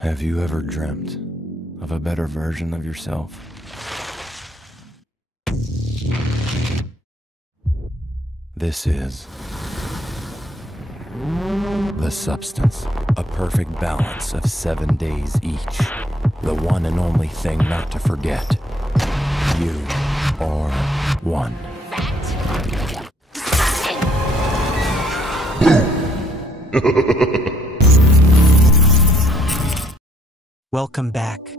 Have you ever dreamt of a better version of yourself? This is The Substance, a perfect balance of 7 days each. The one and only thing not to forget. You are one. Welcome back.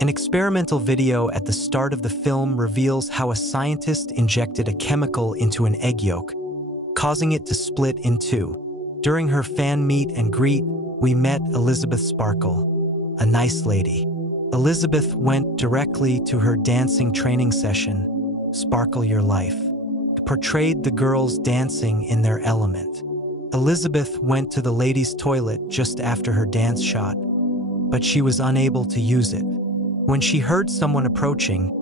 An experimental video at the start of the film reveals how a scientist injected a chemical into an egg yolk, causing it to split in two. During her fan meet and greet, we met Elizabeth Sparkle, a nice lady. Elizabeth went directly to her dancing training session, Sparkle Your Life. It portrayed the girls dancing in their element. Elizabeth went to the ladies' toilet just after her dance shot, but she was unable to use it. When she heard someone approaching,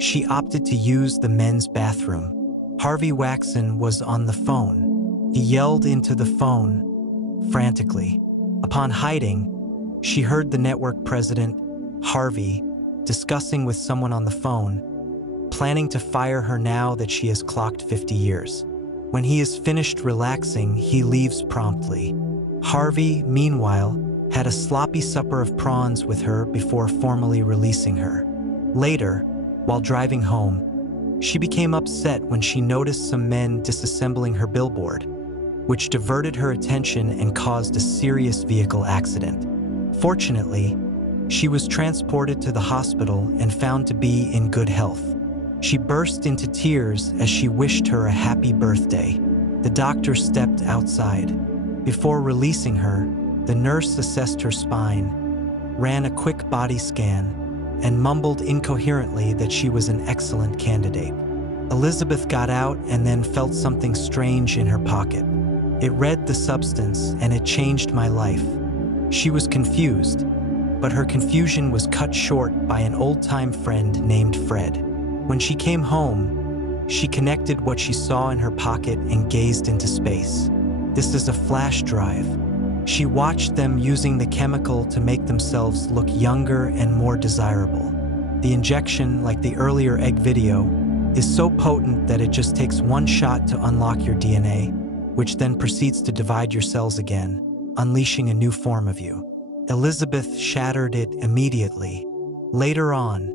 she opted to use the men's bathroom. Harvey Waxon was on the phone. He yelled into the phone frantically. Upon hiding, she heard the network president, Harvey, discussing with someone on the phone, planning to fire her now that she has clocked 50 years. When he is finished relaxing, he leaves promptly. Harvey, meanwhile, had a sloppy supper of prawns with her before formally releasing her. Later, while driving home, she became upset when she noticed some men disassembling her billboard, which diverted her attention and caused a serious vehicle accident. Fortunately, she was transported to the hospital and found to be in good health. She burst into tears as she wished her a happy birthday. The doctor stepped outside. Before releasing her, the nurse assessed her spine, ran a quick body scan, and mumbled incoherently that she was an excellent candidate. Elizabeth got out and then felt something strange in her pocket. It read The Substance, and it changed my life. She was confused, but her confusion was cut short by an old-time friend named Fred. When she came home, she connected what she saw in her pocket and gazed into space. This is a flash drive. She watched them using the chemical to make themselves look younger and more desirable. The injection, like the earlier egg video, is so potent that it just takes one shot to unlock your DNA, which then proceeds to divide your cells again, unleashing a new form of you. Elizabeth shattered it immediately. Later on,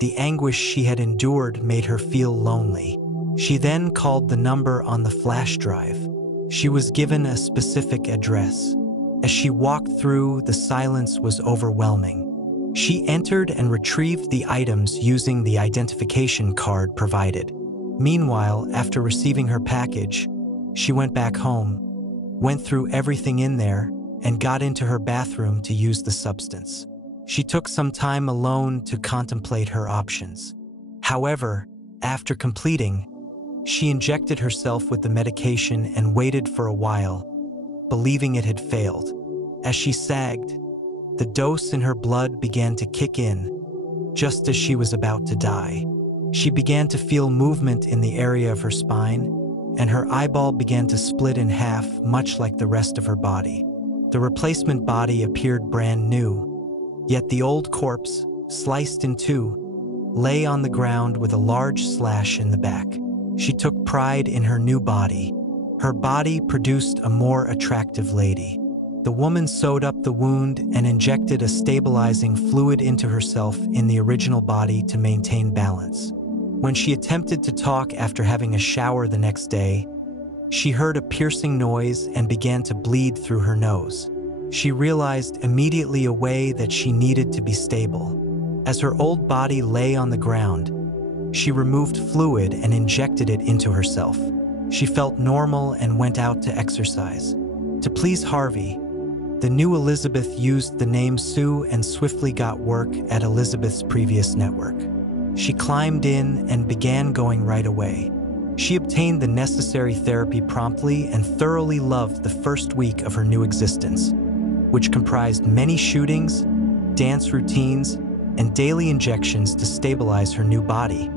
the anguish she had endured made her feel lonely. She then called the number on the flash drive. She was given a specific address. As she walked through, the silence was overwhelming. She entered and retrieved the items using the identification card provided. Meanwhile, after receiving her package, she went back home, went through everything in there, and got into her bathroom to use the substance. She took some time alone to contemplate her options. However, after completing, she injected herself with the medication and waited for a while, believing it had failed. As she sagged, the dose in her blood began to kick in, just as she was about to die. She began to feel movement in the area of her spine, and her eyeball began to split in half, much like the rest of her body. The replacement body appeared brand new, yet the old corpse, sliced in two, lay on the ground with a large slash in the back. She took pride in her new body. Her body produced a more attractive lady. The woman sewed up the wound and injected a stabilizing fluid into herself in the original body to maintain balance. When she attempted to talk after having a shower the next day, she heard a piercing noise and began to bleed through her nose. She realized immediately away that she needed to be stable. As her old body lay on the ground, she removed fluid and injected it into herself. She felt normal and went out to exercise. To please Harvey, the new Elizabeth used the name Sue and swiftly got work at Elizabeth's previous network. She climbed in and began going right away. She obtained the necessary therapy promptly and thoroughly loved the first week of her new existence, which comprised many shootings, dance routines, and daily injections to stabilize her new body,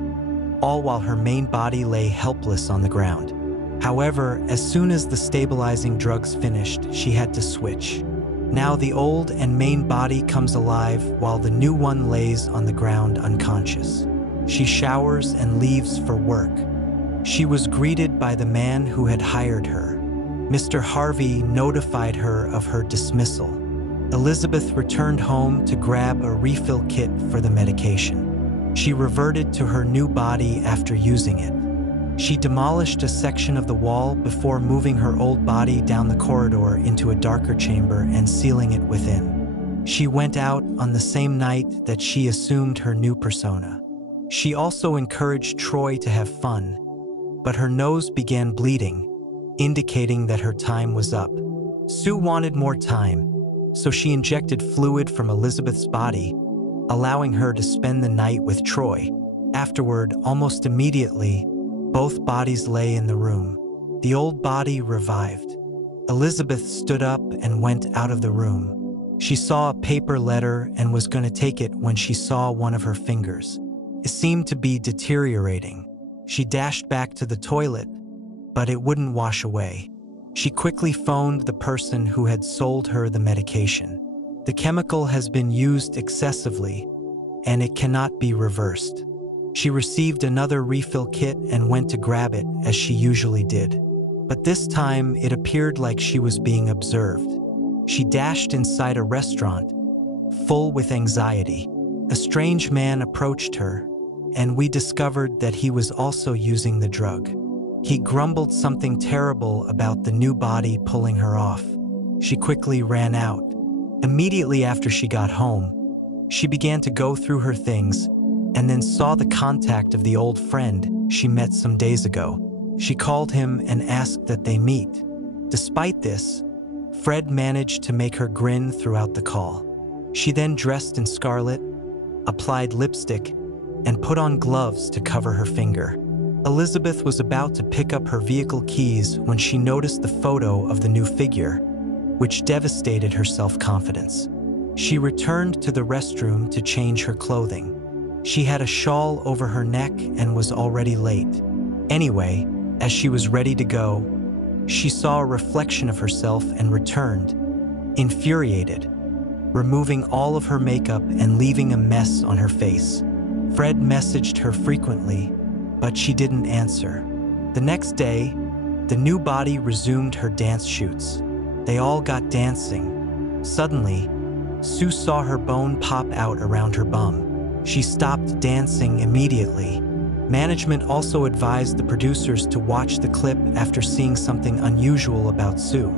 all while her main body lay helpless on the ground. However, as soon as the stabilizing drugs finished, she had to switch. Now the old and main body comes alive while the new one lays on the ground unconscious. She showers and leaves for work. She was greeted by the man who had hired her. Mr. Harvey notified her of her dismissal. Elizabeth returned home to grab a refill kit for the medication. She reverted to her new body after using it. She demolished a section of the wall before moving her old body down the corridor into a darker chamber and sealing it within. She went out on the same night that she assumed her new persona. She also encouraged Troy to have fun, but her nose began bleeding, indicating that her time was up. Sue wanted more time, so she injected fluid from Elizabeth's body, allowing her to spend the night with Troy. Afterward, almost immediately, both bodies lay in the room. The old body revived. Elizabeth stood up and went out of the room. She saw a paper letter and was going to take it when she saw one of her fingers. It seemed to be deteriorating. She dashed back to the toilet, but it wouldn't wash away. She quickly phoned the person who had sold her the medication. The chemical has been used excessively, and it cannot be reversed. She received another refill kit and went to grab it as she usually did. But this time, it appeared like she was being observed. She dashed inside a restaurant, full with anxiety. A strange man approached her, and we discovered that he was also using the drug. He grumbled something terrible about the new body pulling her off. She quickly ran out. Immediately after she got home, she began to go through her things and then saw the contact of the old friend she met some days ago. She called him and asked that they meet. Despite this, Fred managed to make her grin throughout the call. She then dressed in scarlet, applied lipstick, and put on gloves to cover her finger. Elizabeth was about to pick up her vehicle keys when she noticed the photo of the new figure, which devastated her self-confidence. She returned to the restroom to change her clothing. She had a shawl over her neck and was already late. Anyway, as she was ready to go, she saw a reflection of herself and returned, infuriated, removing all of her makeup and leaving a mess on her face. Fred messaged her frequently, but she didn't answer. The next day, the new body resumed her dance shoots. They all got dancing. Suddenly, Sue saw her bone pop out around her bum. She stopped dancing immediately. Management also advised the producers to watch the clip after seeing something unusual about Sue.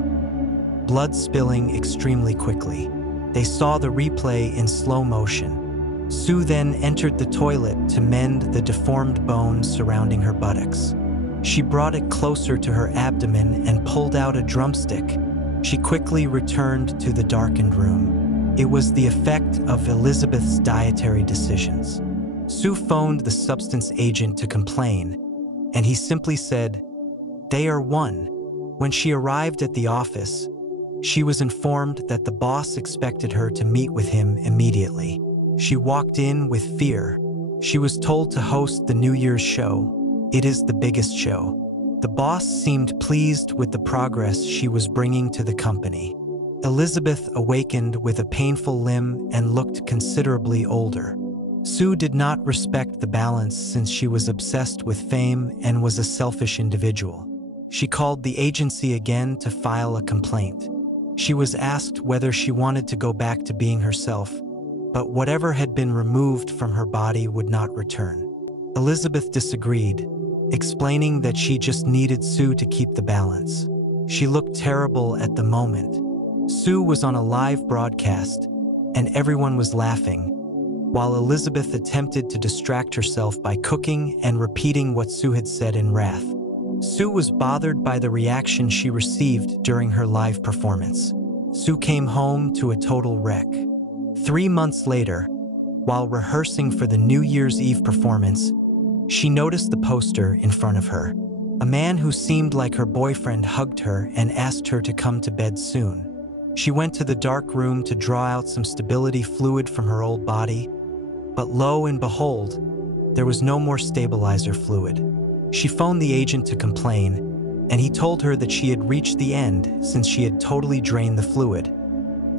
Blood spilling extremely quickly. They saw the replay in slow motion. Sue then entered the toilet to mend the deformed bone surrounding her buttocks. She brought it closer to her abdomen and pulled out a drumstick. She quickly returned to the darkened room. It was the effect of Elizabeth's dietary decisions. Sue phoned the substance agent to complain, and he simply said, "They are one." When she arrived at the office, she was informed that the boss expected her to meet with him immediately. She walked in with fear. She was told to host the New Year's show. It is the biggest show. The boss seemed pleased with the progress she was bringing to the company. Elizabeth awakened with a painful limb and looked considerably older. Sue did not respect the balance since she was obsessed with fame and was a selfish individual. She called the agency again to file a complaint. She was asked whether she wanted to go back to being herself, but whatever had been removed from her body would not return. Elizabeth disagreed, explaining that she just needed Sue to keep the balance. She looked terrible at the moment. Sue was on a live broadcast, and everyone was laughing, while Elizabeth attempted to distract herself by cooking and repeating what Sue had said in wrath. Sue was bothered by the reaction she received during her live performance. Sue came home to a total wreck. 3 months later, while rehearsing for the New Year's Eve performance, she noticed the poster in front of her. A man who seemed like her boyfriend hugged her and asked her to come to bed soon. She went to the dark room to draw out some stability fluid from her old body, but lo and behold, there was no more stabilizer fluid. She phoned the agent to complain, and he told her that she had reached the end since she had totally drained the fluid.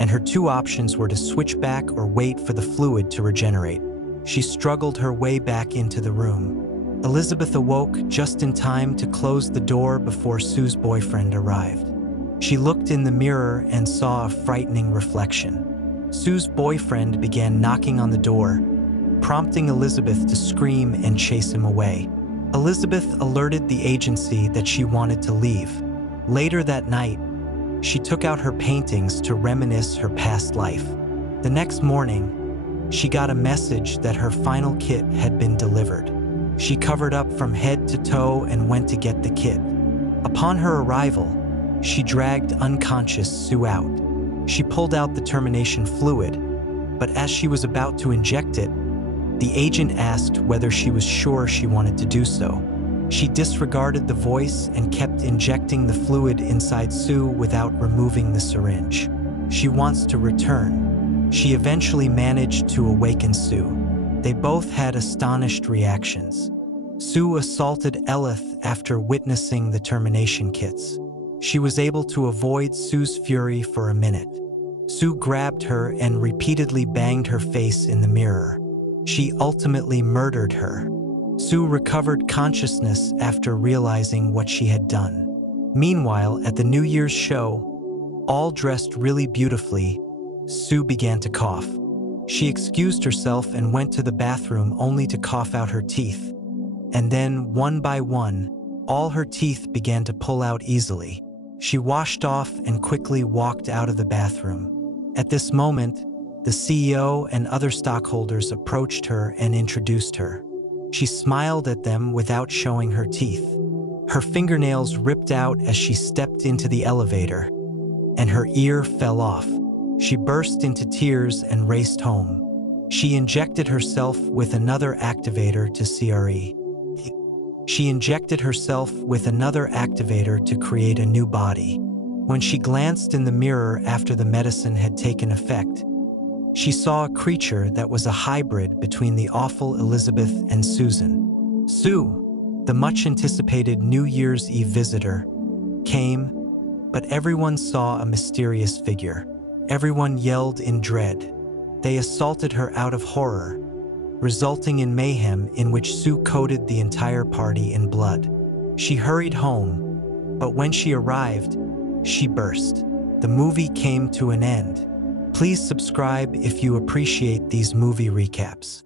and her two options were to switch back or wait for the fluid to regenerate. She struggled her way back into the room. Elizabeth awoke just in time to close the door before Sue's boyfriend arrived. She looked in the mirror and saw a frightening reflection. Sue's boyfriend began knocking on the door, prompting Elizabeth to scream and chase him away. Elizabeth alerted the agency that she wanted to leave. Later that night, she took out her paintings to reminisce her past life. The next morning, she got a message that her final kit had been delivered. She covered up from head to toe and went to get the kit. Upon her arrival, she dragged unconscious Sue out. She pulled out the termination fluid, but as she was about to inject it, the agent asked whether she was sure she wanted to do so. She disregarded the voice and kept injecting the fluid inside Sue without removing the syringe. She wants to return. She eventually managed to awaken Sue. They both had astonished reactions. Sue assaulted Elith after witnessing the termination kits. She was able to avoid Sue's fury for a minute. Sue grabbed her and repeatedly banged her face in the mirror. She ultimately murdered her. Sue recovered consciousness after realizing what she had done. Meanwhile, at the New Year's show, all dressed really beautifully, Sue began to cough. She excused herself and went to the bathroom only to cough out her teeth. And then, one by one, all her teeth began to pull out easily. She washed off and quickly walked out of the bathroom. At this moment, the CEO and other stockholders approached her and introduced her. She smiled at them without showing her teeth. Her fingernails ripped out as she stepped into the elevator, and her ear fell off. She burst into tears and raced home. She injected herself with another activator to CRE. She injected herself with another activator to create a new body. When she glanced in the mirror after the medicine had taken effect, she saw a creature that was a hybrid between the awful Elizabeth and Susan. Sue, the much-anticipated New Year's Eve visitor, came, but everyone saw a mysterious figure. Everyone yelled in dread. They assaulted her out of horror, resulting in mayhem in which Sue coated the entire party in blood. She hurried home, but when she arrived, she burst. The movie came to an end. Please subscribe if you appreciate these movie recaps.